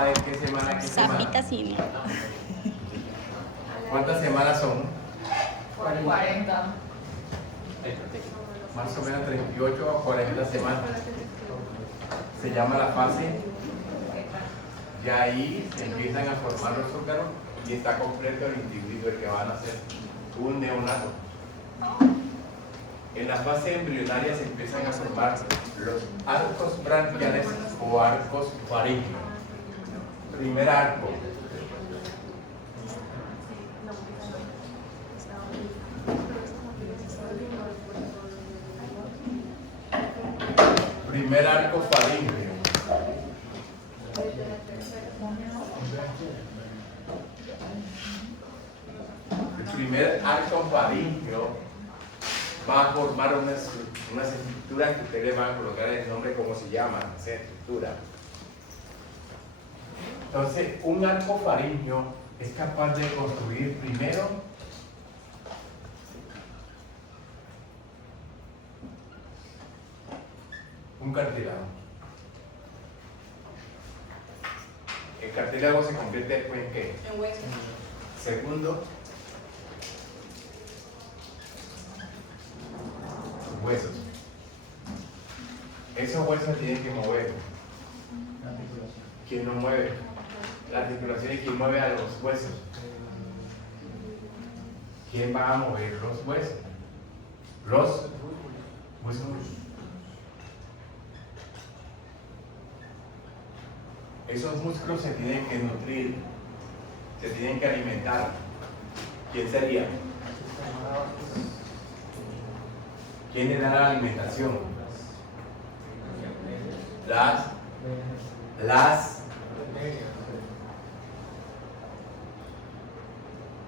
¿Qué semana? ¿Qué semana? Zapita cine. ¿Cuántas semanas son? 40. Más o menos 38 a 40 semanas. Se llama la fase. Ya ahí se empiezan a formar los órganos y está completo el individuo, el que van a ser un neonato. En la fase embrionaria se empiezan a formar los arcos branquiales o arcos faríngeos. Primer arco. Primer arco faríngeo. El primer arco faríngeo va a formar unas estructuras que ustedes van a colocar el nombre, cómo se llama esa estructura. Entonces, un arco faríngeo es capaz de construir primero un cartílago. El cartílago se convierte después en ¿qué? En hueso. Segundo, huesos. Esos huesos tienen que mover. ¿Quién los mueve? Las articulaciones. ¿Quién mueve a los huesos? ¿Quién va a mover los huesos? Los huesos. Esos músculos se tienen que nutrir, se tienen que alimentar. ¿Quién sería? ¿Quién le da la alimentación?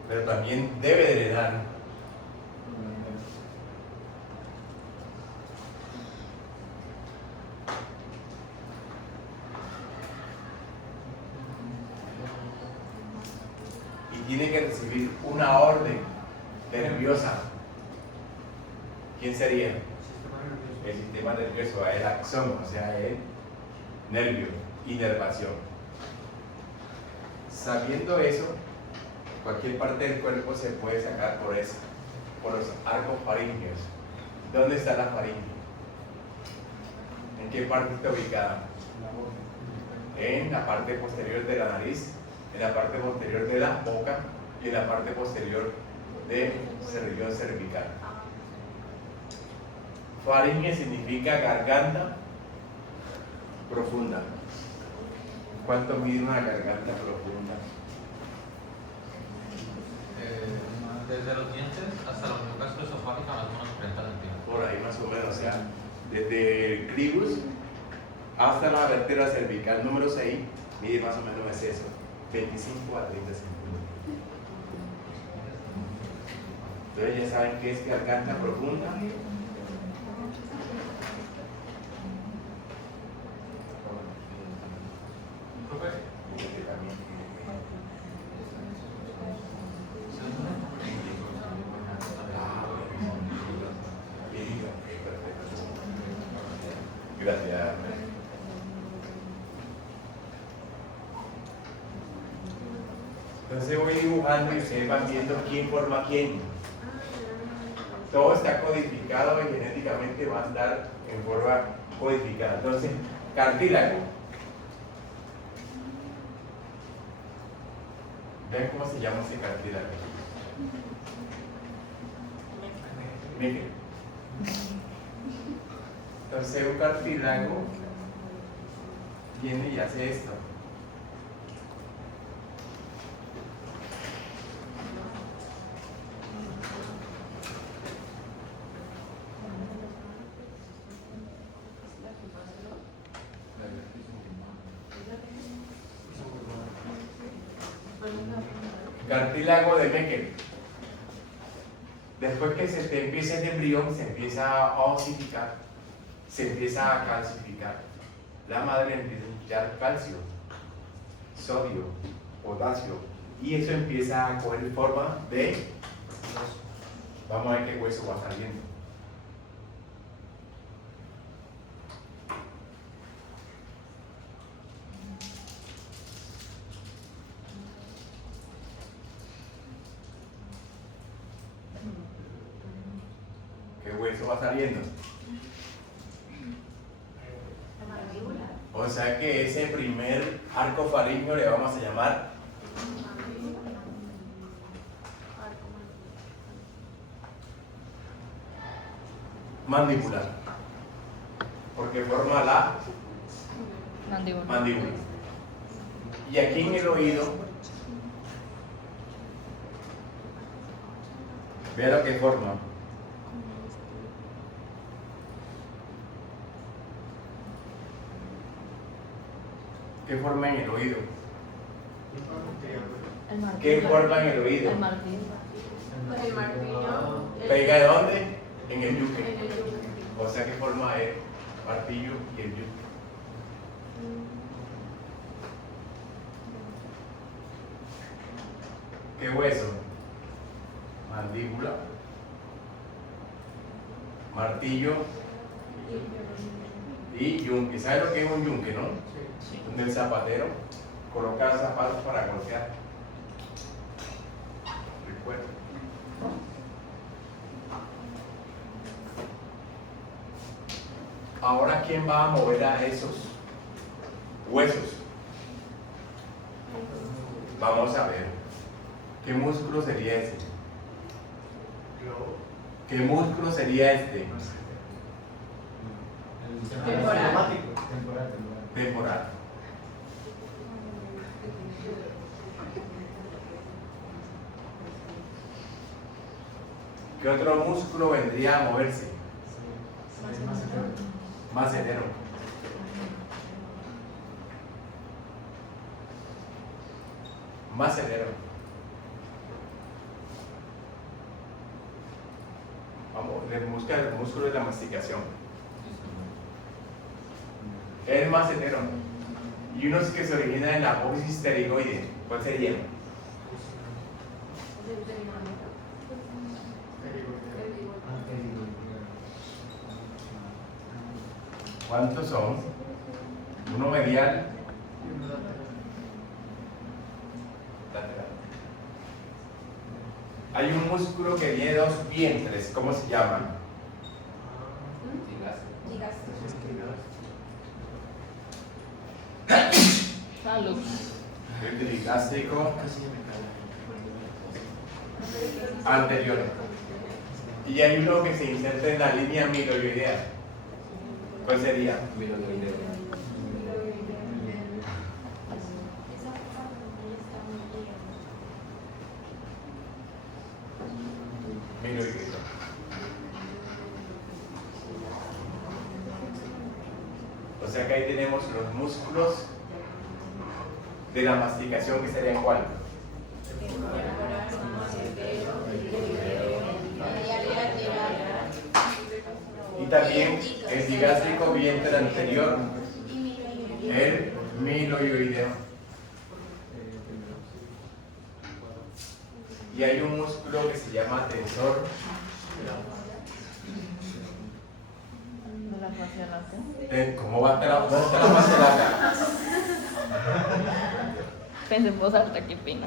Pero también debe de heredar. Y tiene que recibir una orden nerviosa. ¿Quién sería? El sistema nervioso, el axón, o sea, el nervio, inervación. Sabiendo eso, cualquier parte del cuerpo se puede sacar por eso, por los arcos faríngeos. ¿Dónde está la faringe? ¿En qué parte está ubicada? En la parte posterior de la nariz, en la parte posterior de la boca y en la parte posterior del región cervical. Faringe significa garganta profunda. ¿Cuánto mide una garganta profunda? Desde los dientes hasta la mucosa esofágica más o menos 30 centímetros. Por ahí más o menos, o sea, desde el clivus hasta la vértebra cervical número 6, mide más o menos es eso, 25 a 30 centímetros. Entonces ya saben qué es garganta profunda. Gracias. Entonces voy dibujando y ustedes van viendo quién forma quién. Todo está codificado y genéticamente va a estar en forma codificada. Entonces, cartílago. ¿Ven cómo se llama ese cartílago? Miren. Entonces un cartílago viene y hace esto. Cartílago de Meckel. Después que se te empieza el embrión, se empieza a osificar, se empieza a calcificar. La madre empieza a inyectar calcio, sodio, potasio, y eso empieza a coger forma de. Vamos a ver qué hueso va saliendo. eso va saliendo. O sea que ese primer arco faríngeo le vamos a llamar mandibular, porque forma la mandíbula. Y aquí en el oído, vea lo que forma. ¿Qué forma en el oído? ¿Qué forma en el oído? El martillo. El martillo. ¿Pega de dónde? En el yunque. O sea que forma el martillo y el yunque. ¿Qué hueso? Mandíbula, martillo y yunque. ¿Sabes lo que es un yunque, no? Donde el zapatero coloca zapatos para golpear. Recuerda. Ahora, ¿quién va a mover a esos huesos? Vamos a ver. ¿Qué músculo sería ese? ¿Qué músculo sería este? Temporal. ¿Qué otro músculo vendría a moverse? Macetero. Macetero. Vamos, le busca el músculo de la masticación. El macetero. Y unos que se originan en la apófisis pterigoide. ¿Cuál sería? ¿Cuántos son? Uno medial. Lateral. Hay un músculo que tiene dos vientres. ¿Cómo se llama? Salud. El trigástrico anterior. Y hay uno que se inserta en la línea miloidea. ¿Cuál sería? Miloidea. O sea que ahí tenemos los músculos de la masticación, que serían ¿cuál? Y también el digástrico vientre anterior, el miloideo. Y hay un músculo que se llama tensor De la fascia láctea. ¿Cómo va a estar la fascia láctea? Pensé en voz alta, qué pena.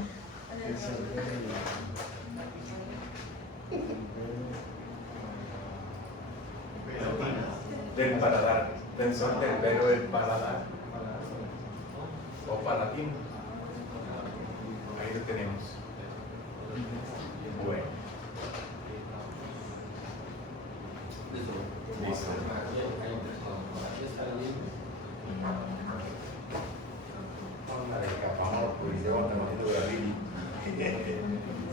Del paladar, tensor del velo del paladar o palatino. Ahí lo tenemos. Bueno. Listo.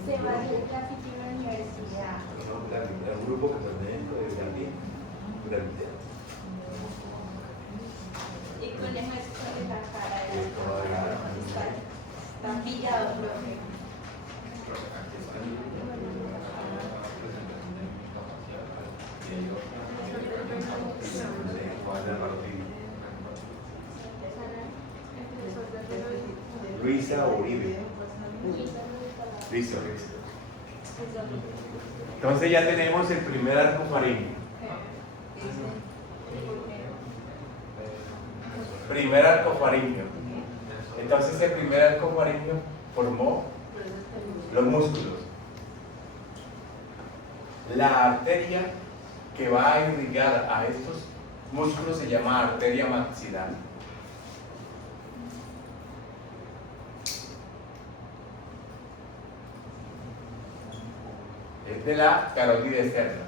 Se va a ir graffiti en la universidad. El grupo que pertenece de Jardín. Y con el maestro de la cara de está pillado, profe. Luisa Uribe. Listo, listo. Entonces ya tenemos el primer arco faríngeo. Primer arco faríngeo. Entonces el primer arco faríngeo formó los músculos, la arteria que va a irrigar a estos músculos se llama arteria maxilar. Es de la carótida externa.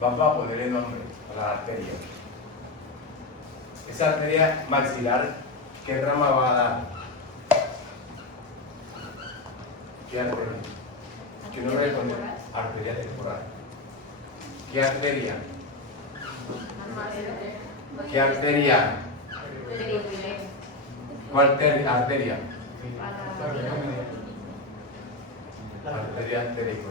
Vamos a ponerle nombre a la arteria. Esa arteria maxilar, ¿qué rama va a dar? ¿Qué arteria? ¿Qué nombre le pone? Arteria temporal. ¿Qué arteria? ¿Qué arteria? ¿Cuál arteria? Arteria anterior.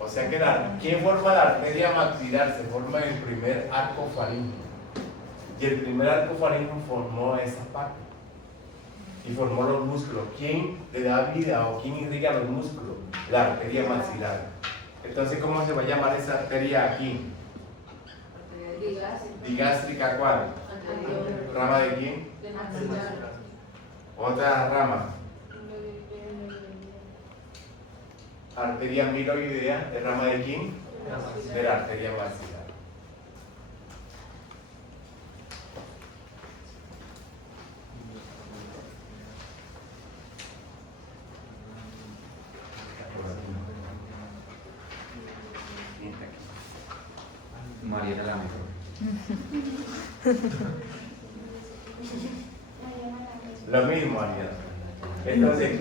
O sea que ¿quién forma la arteria maxilar? Se forma en el primer arco faríngeo. Y el primer arco faríngeo formó esa parte. Y formó los músculos. ¿Quién le da vida o quién irriga los músculos? La arteria maxilar. Entonces, ¿cómo se va a llamar esa arteria aquí? Digástrica, ¿cuál? ¿Rama de quién? Otra rama. Arteria miloidea, ¿es rama de quién? De la arteria maxilar. Mariela la mejor. Lo mismo, Ariana. Entonces,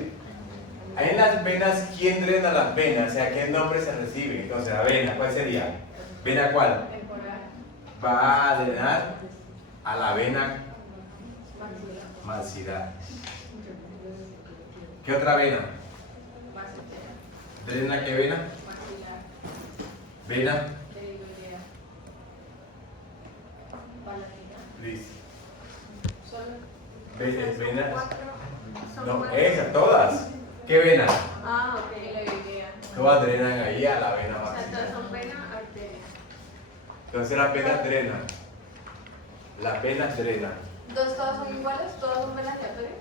en las venas, ¿quién drena las venas? O sea, ¿qué nombre se recibe? Entonces, la vena, ¿cuál sería? ¿Vena cuál? Va a drenar a la vena maxilar. ¿Qué otra vena? ¿Drena qué vena? Vena. Listo. Venas. No, esas, todas. ¿Qué vena? Ah, ok, la idea. Todas drenan ahí a la vena O sea, maxilar. todas son venas arterias. Entonces las venas drenan. Las venas drenan. ¿Todas son iguales? ¿Todas son venas arterias?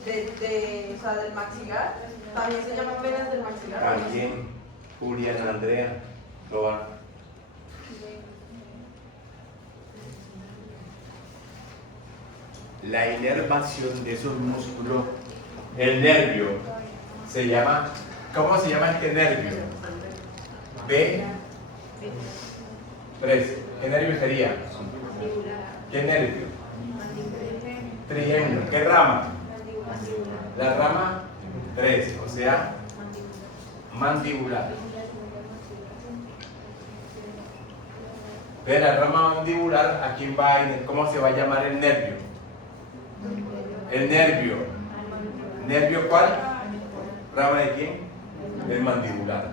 O sea, del maxilar. También se llaman venas del maxilar. También Julián Andrea lo va. La inervación de esos músculos, el nervio, se llama, ¿cómo se llama este nervio? B3. ¿Qué nervio sería? ¿Qué nervio? Trigémino. ¿Qué rama? La rama 3, o sea, mandibular. De la rama mandibular, ¿a quién va? ¿Cómo se va a llamar el nervio? El nervio. ¿Nervio cuál? ¿Rama de quién? Del mandibular.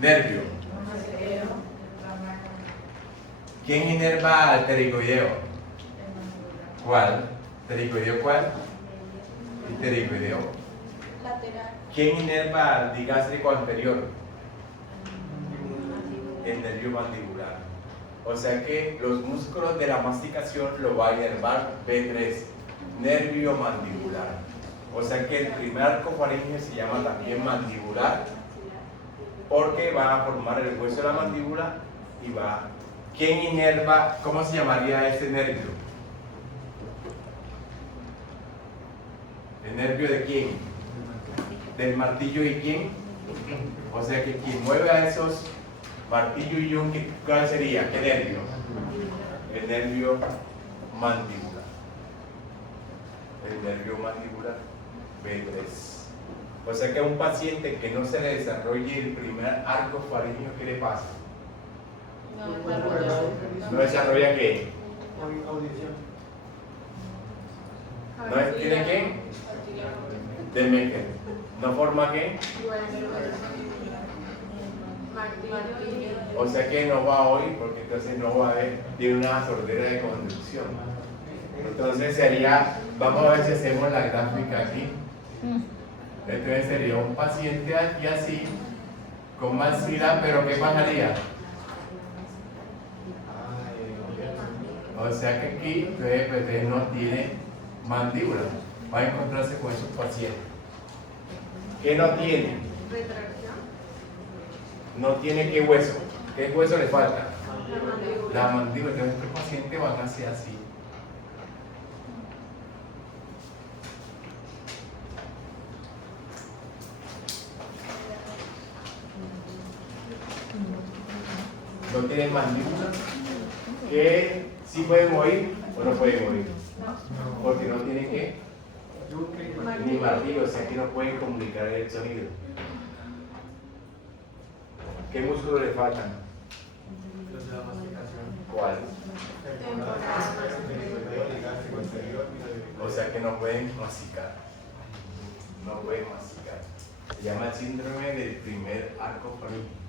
Nervio. ¿Quién inerva al pterigoideo? ¿Cuál? ¿Pterigoideo cuál? El pterigoideo. Lateral. ¿Quién inerva al digástrico anterior? El nervio mandibular. O sea que los músculos de la masticación lo va a inervar B3, nervio mandibular. O sea que el primer arco faríngeo se llama también mandibular porque va a formar el hueso de la mandíbula y va. ¿Quién inerva? ¿Cómo se llamaría ese nervio? ¿El nervio de quién? ¿Del martillo y quién? O sea que quien mueve a esos martillo y yunque, ¿cuál sería? ¿Qué nervio? El nervio mandibular. El nervio mandibular B3. O sea que a un paciente que no se le desarrolle el primer arco faríngeo, ¿qué le pasa? ¿No desarrolla qué? ¿No tiene qué? De Meckel. ¿No forma qué? O sea que no va hoy porque entonces no va a haber, tiene una sordera de conducción. Entonces sería, vamos a ver si hacemos la gráfica aquí. Entonces sería un paciente aquí así, con maxilar, pero ¿qué pasaría? O sea que aquí entonces no tiene mandíbula. Va a encontrarse con esos pacientes. ¿Qué no tiene? Retracción. No tiene qué hueso. ¿Qué hueso le falta? La mandíbula. La mandíbula. Entonces este paciente van a ser así. No tienen mandíbula. ¿Que sí pueden oír o no pueden oír? Porque no tienen qué. Ni martillo, o sea que no pueden comunicar el sonido. ¿Qué músculo le faltan? ¿Cuál? O sea que no pueden masticar. No pueden masticar. Se llama el síndrome del primer arco faríngeo.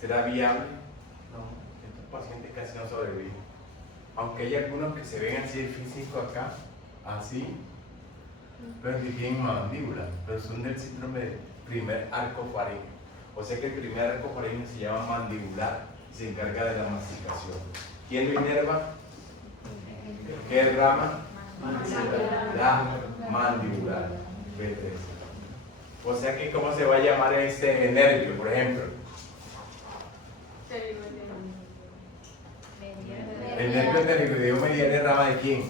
¿Será viable? No. Estos pacientes casi no sobreviven. Aunque hay algunos que se ven así el físico acá, así, pero que tienen mandíbula, pero son del síndrome del primer arco faríngeo. O sea que el primer arco faríngeo se llama mandibular y se encarga de la masticación. ¿Quién lo inerva? ¿Qué rama? La mandibular. B3. O sea que, ¿cómo se va a llamar este nervio, por ejemplo? El nervio pterigoideo medial es rama de quién?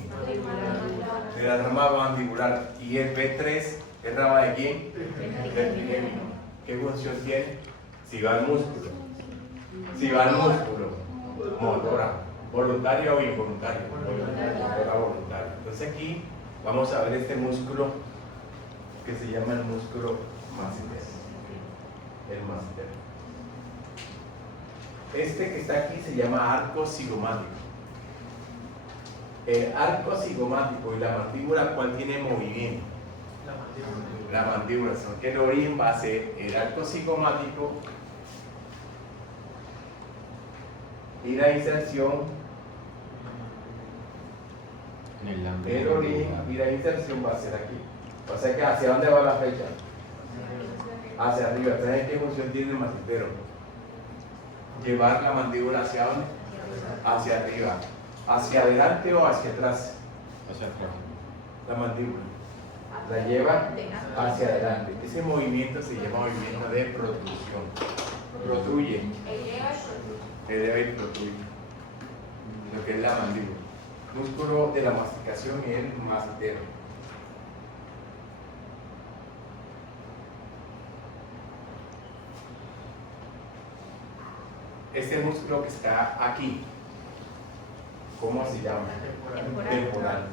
De la rama mandibular. ¿Y el B3 es rama de quién? Del trigémino. ¿Qué función tiene? Si va al músculo. Si va al músculo. Motora. ¿Voluntario o involuntario? Motora voluntaria. Entonces aquí vamos a ver este músculo que se llama el músculo masseter. El masseter. Este que está aquí se llama arco cigomático. El arco cigomático y la mandíbula, ¿cuál tiene movimiento? La mandíbula. Son que el origen va a ser el arco cigomático y la inserción. El origen y la inserción va a ser aquí. O sea que ¿hacia dónde va la flecha? Hacia arriba. ¿Saben qué función tiene el massetero? Llevar la mandíbula ¿hacia dónde? Hacia arriba. ¿Hacia adelante o hacia atrás? Hacia atrás. La mandíbula. La lleva hacia adelante. Ese movimiento se llama movimiento de protrusión. Protruye. Eleva y protruye. Lo que es la mandíbula. Músculo de la masticación y el massetero. Este músculo que está aquí, ¿cómo se llama? Temporal.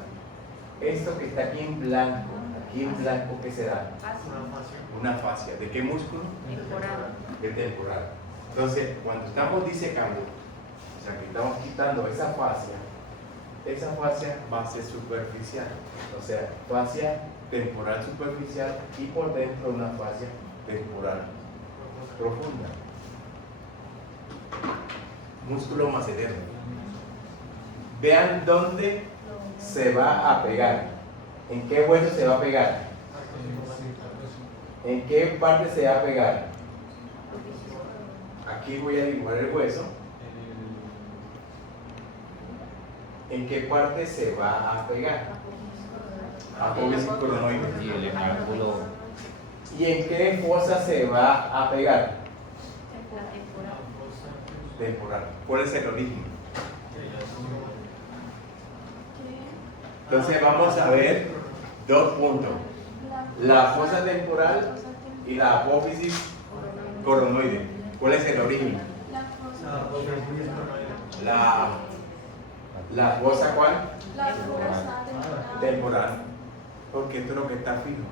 Esto que está aquí en blanco, ¿qué será? Una fascia. ¿De qué músculo? De temporal. Entonces, cuando estamos disecando, o sea que estamos quitando esa fascia va a ser superficial. O sea, fascia temporal superficial y por dentro una fascia temporal profunda. Músculo massetero. Vean dónde se va a pegar. ¿En qué hueso se va a pegar? ¿En qué parte se va a pegar? Aquí voy a dibujar el hueso. ¿En qué parte se va a pegar? Apófisis coronoide. Y el enáculo. ¿Y en qué fosa se va a pegar? Temporal. ¿Cuál es el origen? Entonces vamos a ver dos puntos. La fosa temporal y la apófisis coronoide. ¿Cuál es el origen? La fosa ¿cuál? Temporal. Porque esto es lo que está fijo.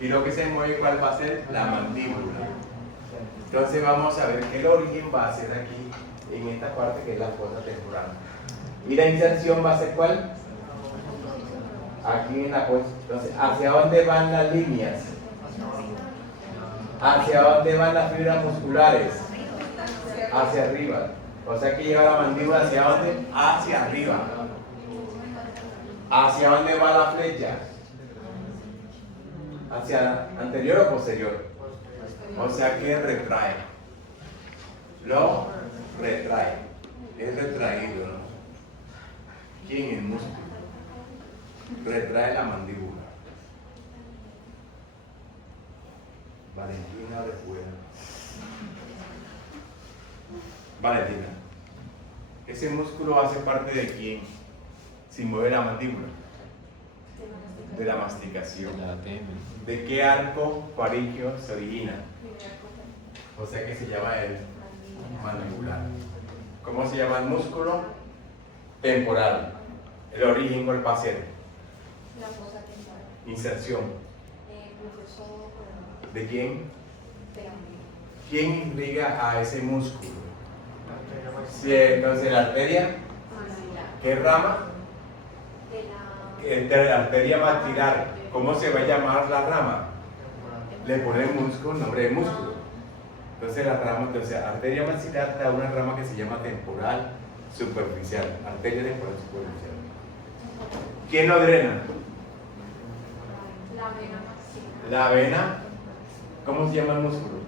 Y lo que se mueve, ¿cuál va a ser? La mandíbula. Entonces vamos a ver que el origen va a ser aquí, en esta parte que es la fosa temporal. ¿Y la inserción va a ser cuál? Aquí en la fosa. Entonces, ¿hacia dónde van las líneas? ¿Hacia dónde van las fibras musculares? Hacia arriba. O sea que lleva la mandíbula ¿hacia dónde? Hacia arriba. ¿Hacia dónde va la flecha? ¿Hacia anterior o posterior? O sea que retrae. Lo retrae. Es retraído, ¿no? ¿Quién? El músculo. Retrae la mandíbula. Valentina recuerda. Valentina. Ese músculo hace parte de quién? Si mueve la mandíbula. De la masticación. ¿De qué arco faríngeo se origina? O sea que se llama el mandibular. ¿Cómo se llama el músculo? Temporal. ¿El origen cuál va a ser? La fosa temporal. Inserción. Profesor. ¿De quién? Pero. ¿Quién irriga a ese músculo? Sí, entonces la arteria. ¿Qué rama? La arteria maxilar. ¿Cómo se va a llamar la rama? Le pone músculo, nombre de músculo. Entonces la rama, entonces arteria maxilar da una rama que se llama temporal superficial. Arteria temporal superficial. ¿Quién lo drena? La vena maxilar. La vena. ¿Cómo se llama el músculo?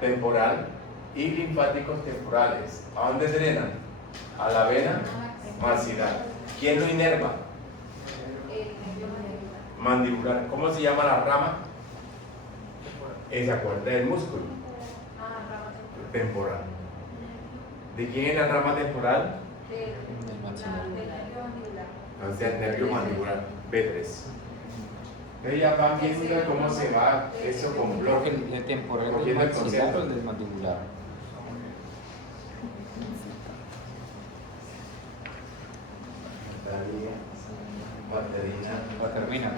Temporal. Y linfáticos temporales. ¿A dónde drenan? A la vena maxilar. ¿Quién lo inerva? Mandibular. ¿Cómo se llama la rama? Esa cuerda del músculo. Temporal. ¿De quién es la rama temporal? Entonces el nervio mandibular. B3. Entonces ya van viendo cómo se va eso con bloque. El temporal Cogiendo del el maxilar o concepto. el del mandibular. Baterina. Termina.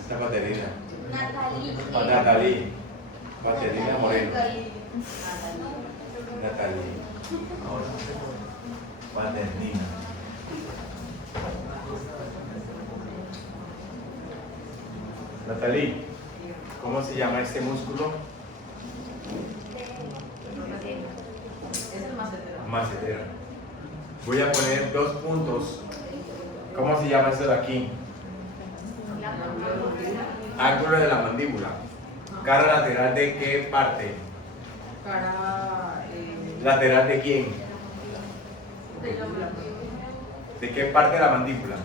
Esta baterina. Natalie. Natalie. Baterina Moreno. Natalie. Ahora. Paternina. Natalie, ¿cómo se llama este músculo? Es el macetero. Macetero. Voy a poner 2 puntos. ¿Cómo se llama eso de aquí? Ángulo de la mandíbula. ¿Cara lateral de qué parte? Cara. ¿Lateral de quién? ¿De qué parte de la mandíbula?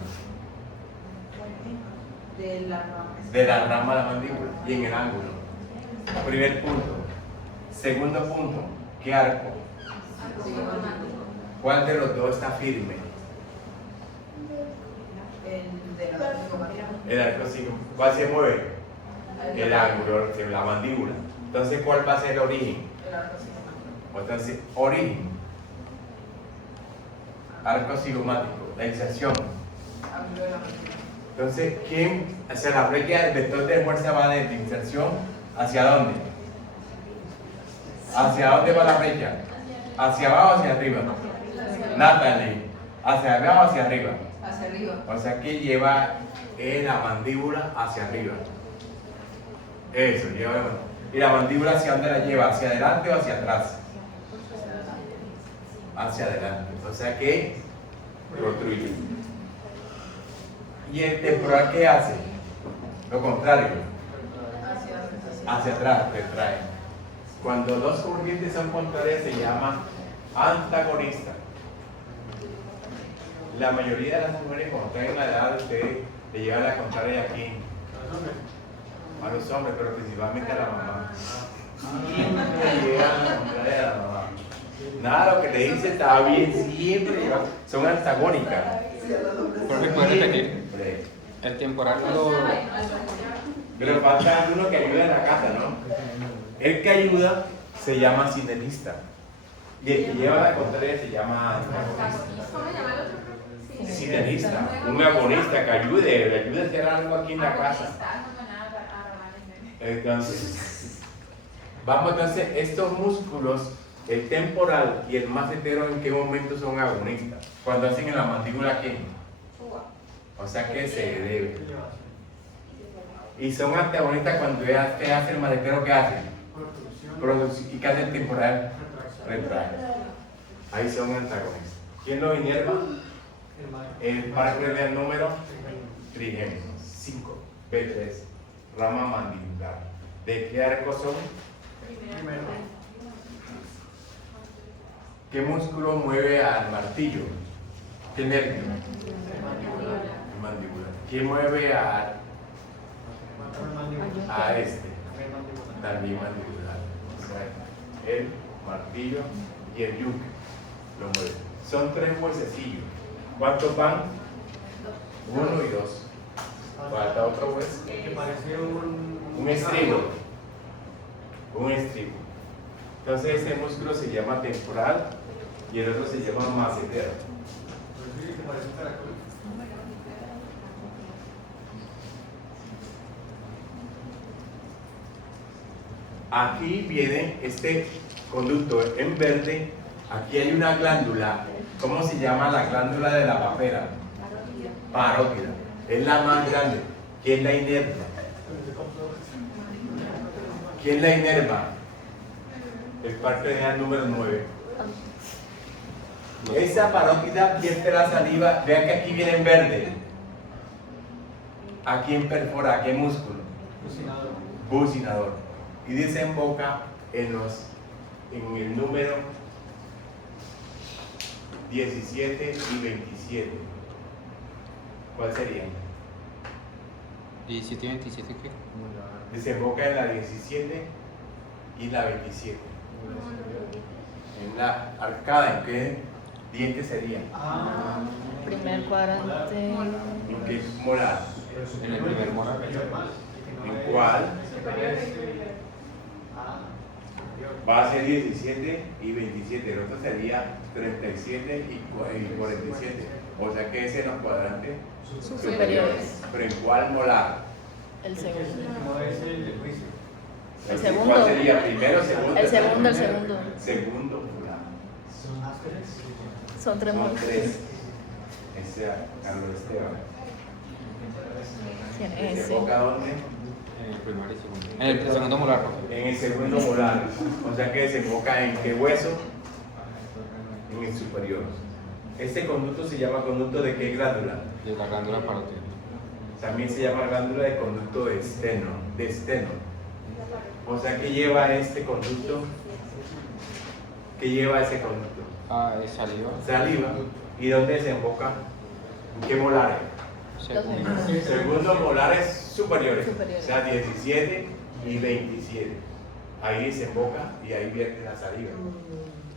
De la rama. De la rama de la mandíbula y en el ángulo. Primer punto. Segundo punto, ¿qué arco? ¿Cuál de los dos está firme? El de la. El arco sí. ¿Cuál se mueve? El ángulo, la mandíbula. Entonces, ¿cuál va a ser el origen? El arco sí. Entonces, origen. Arco cigomático, la inserción. Ángulo de la mandíbula. Entonces, ¿quién hacia la flecha del vector de fuerza va de inserción? ¿Hacia dónde? ¿Hacia dónde va la flecha? ¿Hacia abajo o hacia arriba? Natalie, ¿hacia abajo o hacia arriba? Hacia arriba. O sea que lleva la mandíbula hacia arriba. Eso, lleva la mandíbula. ¿Y la mandíbula hacia dónde la lleva? ¿Hacia adelante o hacia atrás? Hacia adelante. O sea que protruye. ¿Y el temporal qué hace? Lo contrario. Hacia atrás, retrae. Cuando dos corrientes son contrarias se llama antagonista. La mayoría de las mujeres cuando están en la edad de ustedes le llevan la contraria aquí. A los hombres, pero principalmente a la mamá. Siempre llevan la contraria a la mamá. Nada, lo que le dice está bien, siempre llevan. Son antagónicas. Profe, ¿puedes repetir? Siempre. El temporal lo... Pero falta uno que ayuda en la casa, ¿no? El que ayuda se llama sinelista. Y el que lleva la contraria se llama antagonista. ¿Cómo se llama el otro? Sinelista, un agonista que ayude, le ayude a hacer algo aquí en la casa. Entonces, vamos entonces, estos músculos, el temporal y el macetero, ¿en qué momento son agonistas? Cuando hacen en la mandíbula, ¿qué? O sea que se debe. Y son antagonistas cuando ¿qué hace el macetero? ¿Qué hace? Producción. ¿Y qué hace el temporal? Retrae. Ahí son antagonistas. ¿Quién lo inerva? El parque del número trigémino. 5. B3. Rama mandibular. ¿De qué arco son? ¿Qué músculo mueve al martillo? ¿Qué nervio? El mandibular. ¿Quién mueve a este? también mandibular. O sea, el martillo y el yunque lo mueven. Son 3 huesecillos. ¿Cuántos van? 1 y 2. Falta otro hueso. Que parece Un estribo. Un estribo. Entonces ese músculo se llama temporal y el otro se llama macetero. que parece un caracol. Aquí viene este conducto en verde. Aquí hay una glándula. ¿Cómo se llama la glándula de la papera? Parótida. Es la más grande. ¿Quién la inerva? ¿Quién la inerva? El parte renal número 9. Esa parótida vierte la saliva. Vean que aquí viene en verde. ¿A quién perfora? ¿A qué músculo? Bucinador. Y desemboca en el número 17 y 27. ¿Cuál sería? 17 y 27, ¿qué? Desemboca en la 17 y la 27. En la arcada, ¿en qué diente sería? Primer cuadrante. ¿En qué molar? En el primer molar. ¿En cuál? Va a ser 17 y 27, el otro sería 37 y 47. O sea que ese es los cuadrantes Superiores. ¿Pero en cuál molar? El segundo. No es el juicio. El segundo. ¿Cuál sería? ¿Primero, segundo? El segundo, el tercero? segundo. Segundo molar. Son 3 Son molas. 3. Ese es Carlos Esteban. Tiene ese. ¿Desemboca dónde? En el primer y segundo. En el segundo molar, profe. En el segundo molar. O sea que desemboca en qué hueso? En el superior. Este conducto se llama conducto de qué glándula? De la glándula parótida. También se llama glándula de conducto de esteno. O sea que lleva este conducto. ¿Qué lleva ese conducto? Ah, es saliva. Saliva. ¿Y dónde desemboca? ¿En qué molares? Segundo. Segundo molares superiores. Superiores. O sea 17 y 27. Ahí desemboca y ahí vierte la saliva.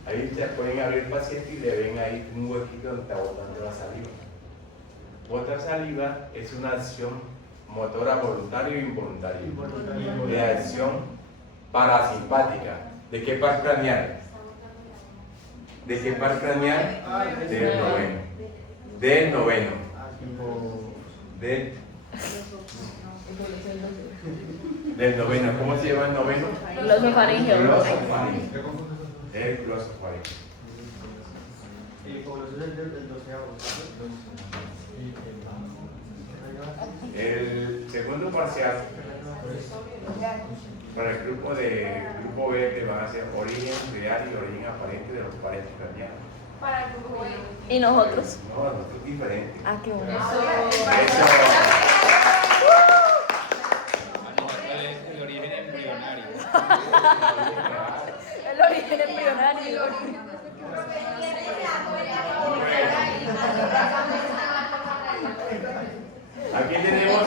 Ahí se pueden abrir el paciente y le ven ahí un huequito donde está botando la saliva. Botar saliva es una acción motora voluntaria o involuntaria. De acción parasimpática. ¿De qué par craneal? ¿De qué par craneal? Del noveno. Del noveno. Del noveno. ¿Cómo se llama el noveno? Glosofaringeo. Glosofaringeo. El glosofaringeo. El segundo parcial para el grupo B que van a ser origen real y origen aparente de los pares craneales. Para el grupo B. ¿Y nosotros? No, nosotros es diferente. Ah, qué bueno. Eso. El origen embrionario. El origen embrionario. Aquí tenemos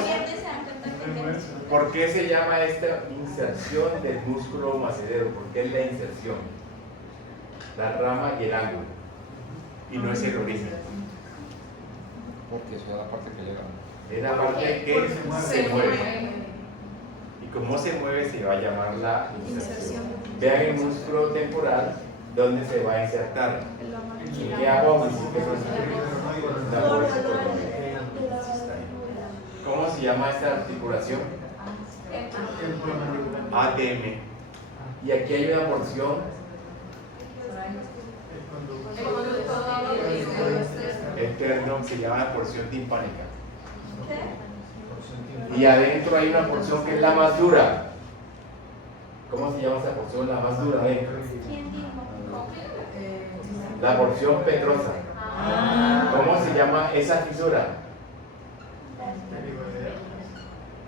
por qué se llama esta inserción del músculo macedero. ¿Por qué es la inserción? La rama y el ángulo. Y no es el origen. Porque eso es la parte que llega. Es la parte que se mueve. Y como se mueve se va a llamar la inserción. Vean el músculo temporal donde se va a insertar. ¿En qué apófisis? La apófisis columnar. ¿Cómo se llama esta articulación? ATM. Y aquí hay una porción externo que se llama la porción timpánica. Y adentro hay una porción que es la más dura. ¿Cómo se llama esa porción? La más dura adentro. La porción petrosa. ¿Cómo se llama esa fisura?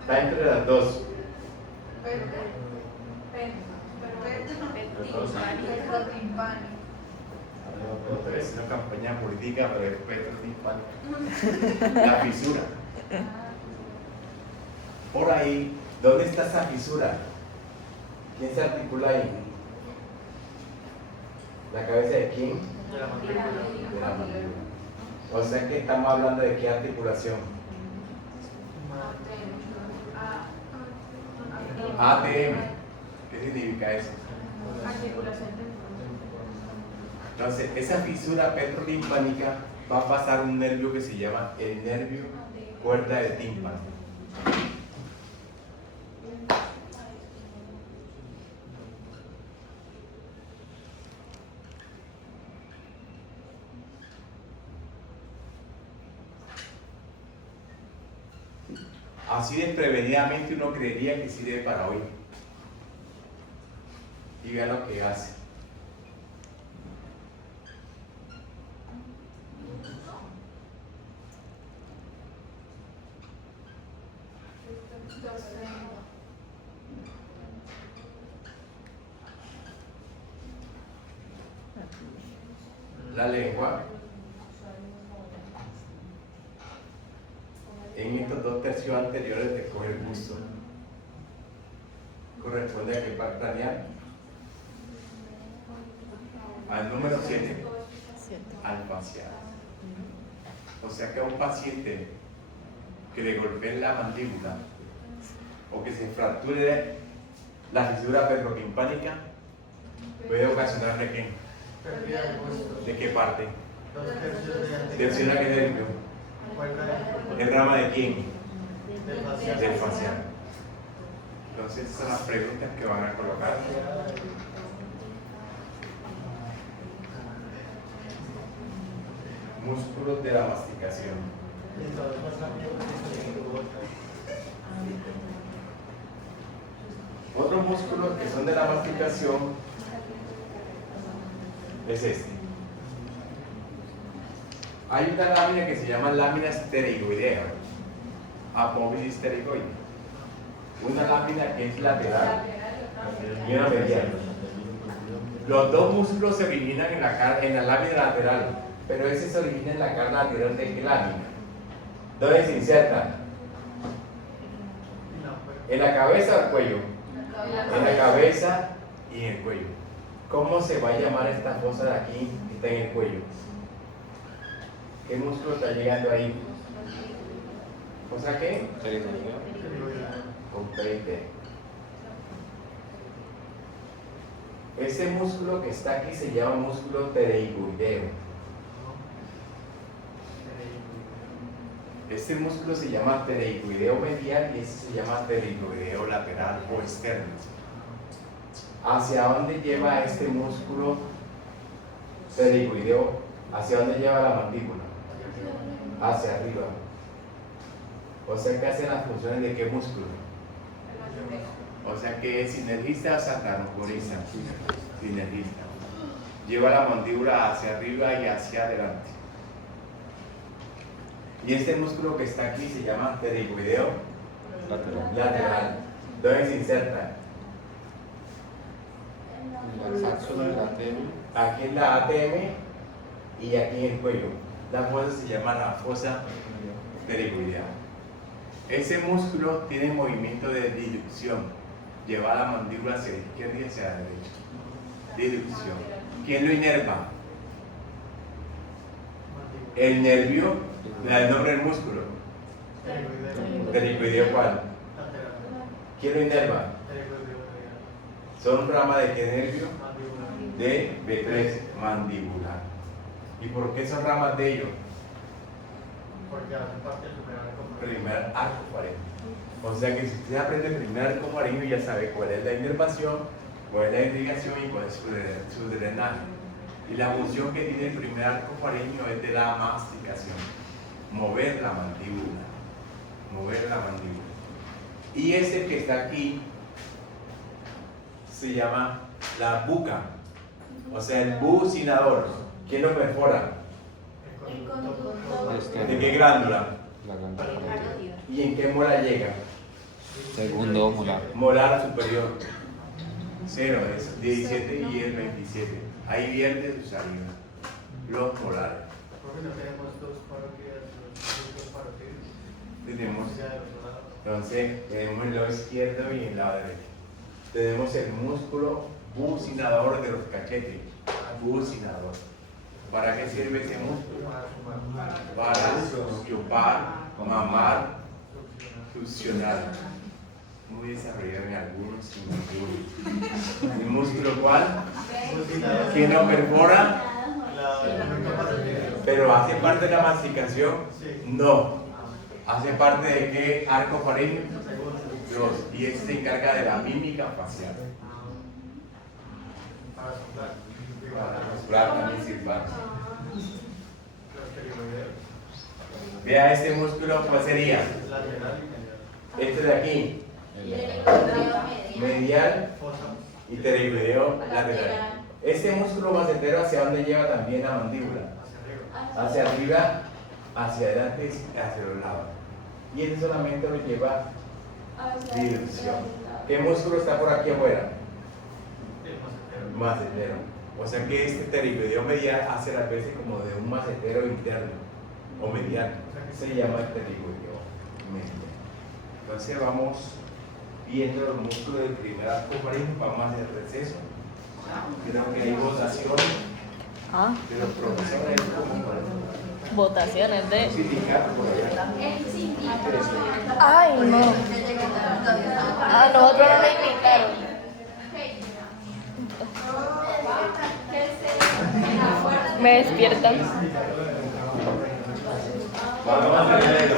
Está entre las dos. Es una campaña política, pero es petrotimpánica. La fisura. Por ahí, ¿dónde está esa fisura? ¿Quién se articula ahí? ¿La cabeza de quién? De la mandíbula. De la mandíbula. O sea que estamos hablando de qué articulación. ATM. ¿Qué significa eso? Articulación Entonces, esa fisura petrolimpánica va a pasar un nervio que se llama el nervio cuerda de tímpano. Así desprevenidamente uno creería que sirve para hoy. Y vea lo que hace. La lengua en estos 2 tercios anteriores te coge el gusto. Corresponde a qué parte craneal? Al número 7, al facial. O sea que a un paciente que le golpeen la mandíbula o que se fracture la fisura petrolimpánica puede ocasionarle ¿qué? Pérdida de gusto. ¿De qué parte? 2 tercios de Tercera que nervio. ¿En rama de quién? del facial. Del facial. Entonces esas son las preguntas que van a colocar. Músculos de la masticación. Otros músculos que son de la masticación es este. Hay una lámina que se llama lámina pterygoidea, apófisis pterygoide. Una lámina que es lateral y una medial. Los dos músculos se originan en la lámina lateral, pero ese se origina en la cara lateral de qué lámina. ¿Dónde se inserta? ¿En la cabeza o el cuello? En la cabeza y en el cuello. ¿Cómo se va a llamar esta fosa de aquí que está en el cuello? ¿Qué músculo está llegando ahí? ¿Fosa qué? Con periteo. Ese músculo que está aquí se llama músculo pterygoideo. Este músculo se llama pterygoideo medial y este se llama pterygoideo lateral o externo. ¿Hacia dónde lleva este músculo pterygoideo? ¿Hacia dónde lleva la mandíbula? Hacia arriba. O sea que hace las funciones de qué músculo. O sea que es sinergista o sarcanocorista. Sinergista. Lleva la mandíbula hacia arriba y hacia adelante. Y este músculo que está aquí se llama pterygoideo lateral. ¿Dónde se inserta? La cápsula de la ATM. Aquí en la ATM y aquí en el cuello. La fosa se llama la fosa pterygoidea. Ese músculo tiene movimiento de diducción. Lleva la mandíbula hacia la izquierda y hacia la derecha. Diducción. ¿Quién lo inerva? El nervio, me da el nombre del músculo. Pterygoideo ¿cuál? ¿Quién lo inerva? Son ramas de qué nervio? De B3 mandibular. ¿Y por qué son ramas de ello? Porque hace parte del Primer arco faríngeo. O sea que si usted aprende el primer arco faríngeo ya sabe cuál es la inervación, cuál es la irrigación y cuál es su drenaje. Y la función que tiene el primer arco faríngeo es de la masticación. Mover la mandíbula. Mover la mandíbula. Y ese que está aquí se llama la buca. O sea, el bucinador. ¿Quién lo perfora? ¿De qué glándula? La glándula. ¿Y en qué mola llega? Segundo molar. Molar superior. 0 es 17 y el 27. Ahí viene su salida. Los molares. Profesor, tenemos 2 parótidas, 2 parótidas. Tenemos, Ya de los lados. entonces, tenemos el lado izquierdo y el lado derecho. tenemos el músculo bucinador de los cachetes. Bucinador. ¿Para qué sirve ese músculo? Para chupar, mamar, succionar. Muy desarrollado en algunos individuos. ¿El músculo cuál? Que no perfora, pero hace parte de la masticación. No. ¿Hace parte de qué arco faríngeo? Dos. Y este se encarga de la mímica facial. Para soplar también silbar. Vea este músculo, ¿cuál sería? Este de aquí. Medial y pterigoideo lateral. Este músculo macetero, ¿hacia dónde lleva también la mandíbula? Hacia arriba, hacia adelante y hacia los lados. Y este solamente lo lleva dirección. ¿Qué músculo está por aquí afuera? Macetero. O sea que este pterigoideo medial hace las veces como de un macetero interno o medial. Se llama el pterigoideo medial. Entonces vamos viendo los músculos del primer arco faríngeo. Vamos a hacer receso. Creo que hay votación Ah, de los profesores como votaciones de. sindicato por allá. Ay, no. Ah, nosotros no nos invitaron. Me despiertan. Vamos a hacer